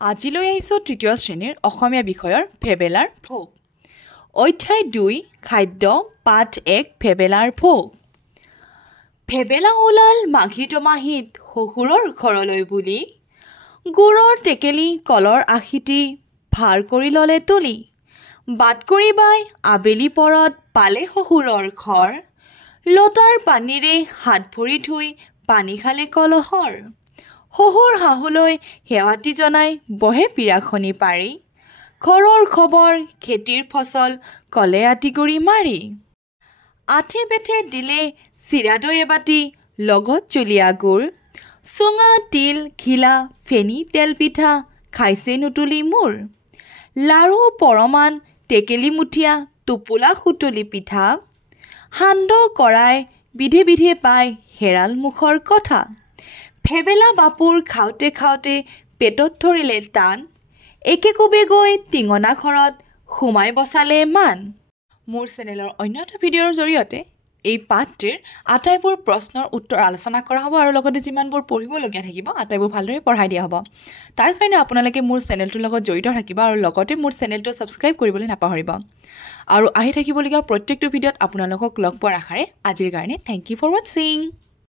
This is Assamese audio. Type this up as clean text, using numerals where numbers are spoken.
আজিলৈ আহিছোঁ তৃতীয় শ্ৰেণীৰ অসমীয়া বিষয়ৰ ভেবেলাৰ ভোগ। অধ্যায় 2 খাদ্য পাঠ 1 ভেবেলাৰ ভোগ। ভেবেলা ওলাল মাঘী দমাহীত শহুৰৰ ঘৰলৈ বুলি, গুৰৰ টেকেলি কলৰ আশীতি ভাৰ কৰি ল'লে তুলি। বাট কৰি বাই আবেলি পৰত পালে শহুৰৰ ঘৰ, লোটাৰ পানীৰে হাত ভৰি ধুই পানী খালে কলহৰ। শহুৰ শাহুলৈ সেৱাতি জনাই বহে পিৰাখনি পাৰি, ঘৰৰ খবৰ খেতিৰ ফচল কলে আটিগুৰি মাৰি। আঠে বেঠে দিলে চিৰা দৈ এবাটি লগত জুলীয়া গুৰ, চুঙা তিল ঘিলা ফেনী তেল পিঠা খাইছে নুতুলি মূৰ। লাৰু পৰমান টেকেলি মুঠীয়া টোপোলা সুতুলি পিঠা, সান্দহ কৰাই বিধে বিধে পাই হেৰাল মুখৰ কথা। ভেবেলা বাপুৰ খাওঁতে খাওঁতে পেটত ধৰিলে টান, একে কোবে গৈ টিঙনা ঘৰত সোমাই বচালে মান। মোৰ চেনেলৰ অন্য এটা ভিডিঅ'ৰ জৰিয়তে এই পাঠটিৰ আটাইবোৰ প্ৰশ্নৰ উত্তৰ আলোচনা কৰা হ'ব আৰু লগতে যিমানবোৰ পঢ়িবলগীয়া থাকিব আটাইবোৰ ভালদৰে পঢ়াই দিয়া হ'ব। তাৰ কাৰণে আপোনালোকে মোৰ চেনেলটোৰ লগত জড়িত থাকিব আৰু লগতে মোৰ চেনেলটো ছাবস্ক্ৰাইব কৰিবলৈ নাপাহৰিব। আৰু আহি থাকিবলগীয়া প্ৰত্যেকটো ভিডিঅ'ত আপোনালোকক লগ পোৱাৰ আশাৰে আজিৰ কাৰণে থেংক ইউ ফৰ ৱাচিং।